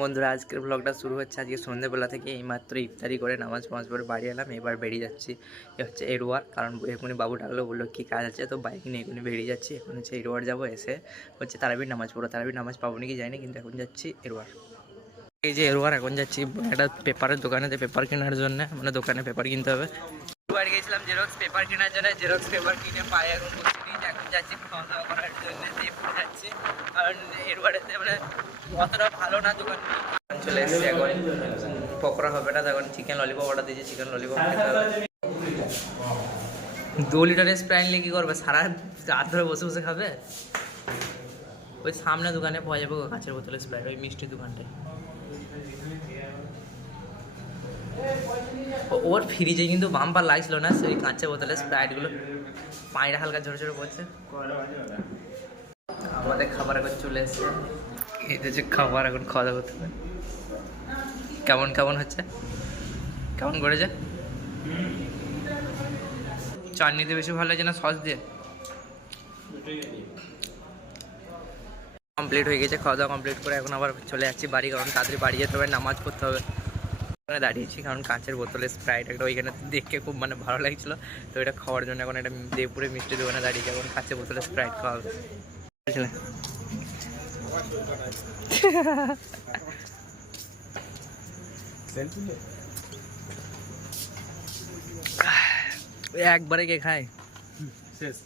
বন্ধুরা, আজকের ব্লগটা শুরু হচ্ছে আজকে সন্ধ্যেবেলা থেকে। এইমাত্র ইফতারি করে নামাজ পড়ে বাড়ি এলাম। এবার বেরিয়ে যাচ্ছি। এ হচ্ছে এরোয়ার, কারণ এখনই বাবু ডাকলো, বললো কী কাজ আছে, তো বাইক নিয়ে এখনই বেরিয়ে যাচ্ছি। এখন হচ্ছে এরোয়ার যাবো, এসে হচ্ছে তারাবির নামাজ পড়ো। তারাবির নামাজ পাবো নাকি যায়নি, কিন্তু এখন যাচ্ছি এরোয়ার। এই যে এরোয়ার, এখন যাচ্ছি একটা পেপারের দোকানেতে পেপার কেনার জন্য, মানে দোকানে পেপার কিনতে হবে। এবার গেছিলাম জেরক্স পেপার কেনার জন্য, জেরক্স পেপার কিনে পায়ে এখন বসে নিয়েছি। এখন যাচ্ছি খাওয়া দাওয়া করার জন্য, দিয়ে যাচ্ছি। কারণ এরোয়ারেতে মানে অতটা ভালো না দোকান। চলে এসেছি, এখন পকোড়া হবে না, তখন চিকেন ললিপপ অর্ডার দিয়েছি। চিকেন ললিপপ খেতে হবে। 2 লিটারের স্প্রাইট নিয়ে কী করবে, সারা রাত ধরে বসে বসে খাবে? ওই সামনে দোকানে পাওয়া যাবে কাঁচের বোতলের স্প্রাইট, ওই মিষ্টির দোকানটায়। ওর ফ্রিজে কিন্তু বাম্পার লাগছিল না সেই কাঁচের বোতলের স্প্রাইটগুলো, পানিটা হালকা ঝরে ঝরে পড়ছে। আমাদের খাবার এখন চলে এসছে, খেতেছে খাবার, এখন খাওয়া দাওয়া করতে হবে। কেমন কেমন হচ্ছে, কেমন করেছে? চাটনিতে বেশি ভালো লাগছে না সস দিয়ে? কমপ্লিট হয়ে গেছে, খাওয়া দাওয়া কমপ্লিট করে এখন আবার চলে যাচ্ছি বাড়ি, কারণ তাড়াতাড়ি বাড়ি যেতে হবে, নামাজ পড়তে হবে। ওখানে দাঁড়িয়েছি কারণ কাঁচের বোতলে স্প্রাইট একটা ওইখানে দেখে খুব মানে ভালো লাগছিলো, তো এটা খাওয়ার জন্য এখন একটা দেবপুরে মিষ্টি দোকানে দাঁড়িয়েছি। এখন কাঁচের বোতলে স্প্রাইট খাওয়া হবে। একবারে কে খায় শেষ।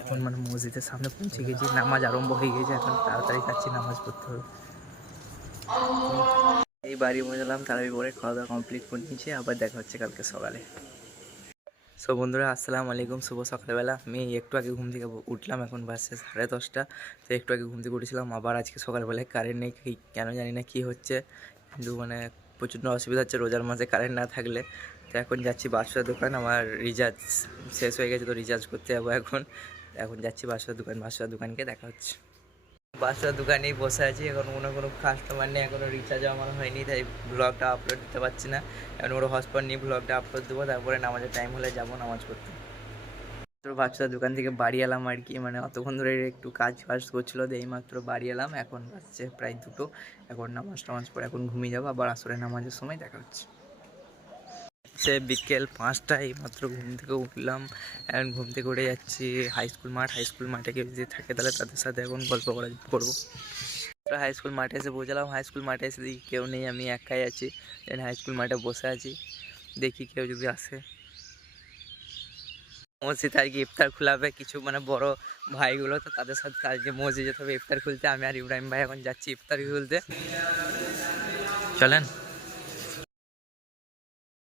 এখন মানে মসজিদের সামনে পৌঁছে গেছি, নামাজ আরম্ভ হয়ে গেছে, এখন তাড়াতাড়ি যাচ্ছি নামাজ পড়তে হবে। এই বাড়ি পৌঁছালাম, তাড়াতাড়ি পরে খাওয়া দাওয়া কমপ্লিট করে নিয়েছি। আবার দেখা হচ্ছে কালকে সকালে। সো বন্ধুরা, আসসালামু আলাইকুম, শুভ সকালবেলা। আমি একটু আগে ঘুম থেকে উঠলাম, এখন বাজছে 10:30। তো একটু আগে ঘুম থেকে উঠেছিলাম। আবার আজকে সকালবেলায় কারেন্ট নেই, কেন জানি না কী হচ্ছে, কিন্তু মানে প্রচণ্ড অসুবিধা হচ্ছে রোজার মাসে কারেন্ট না থাকলে। তো এখন যাচ্ছি বাদশার দোকান, আমার রিচার্জ শেষ হয়ে গেছে, তো রিচার্জ করতে যাবো এখন। এখন যাচ্ছি বাদশার দোকান, বাদশার দোকানকে দেখা হচ্ছে। বাদশার দোকানেই বসে আছি, এখন কোনো কাস্টমার নেই, এখনও রিচার্জও আমার হয়নি, তাই ব্লগটা আপলোড দিতে পারছি না। এখন ওর হটস্পট নিয়ে ব্লগটা আপলোড দেবো, তারপরে নামাজের টাইম হলে যাবো নামাজ পড়তে। তো বাদশার দোকান থেকে বাড়ি এলাম আর কি, মানে অতক্ষণ ধরে একটু কাজ করছিলো, তো এইমাত্র বাড়ি এলাম। এখন বাজছে প্রায় 2টো। এখন নামাজ টামাজ পরে এখন ঘুমিয়ে যাবো, আবার আসরে নামাজের সময় দেখা হচ্ছে। সে বিকেল 5টায় মাত্র ঘুম থেকে উঠলাম। এখন ঘুম থেকে উঠে যাচ্ছি হাই স্কুল মাঠে কেউ যদি থাকে তাহলে তাদের সাথে এখন গল্প করবো। হাই স্কুল মাঠে এসে পৌঁছালাম। হাই স্কুল মাঠে এসে দেখি কেউ নেই, আমি একাই আছি। হাই স্কুল মাঠে বসে আছি, দেখি কেউ যদি আসে। মসজিদে আর কি ইফতার খোলাবে কিছু মানে বড় ভাইগুলো, তো তাদের সাথে আজকে মসজিদে যেতে হবে ইফতার খুলতে। আমি আর ইব্রাহিম ভাই এখন যাচ্ছি ইফতার খুলতে। চলেন।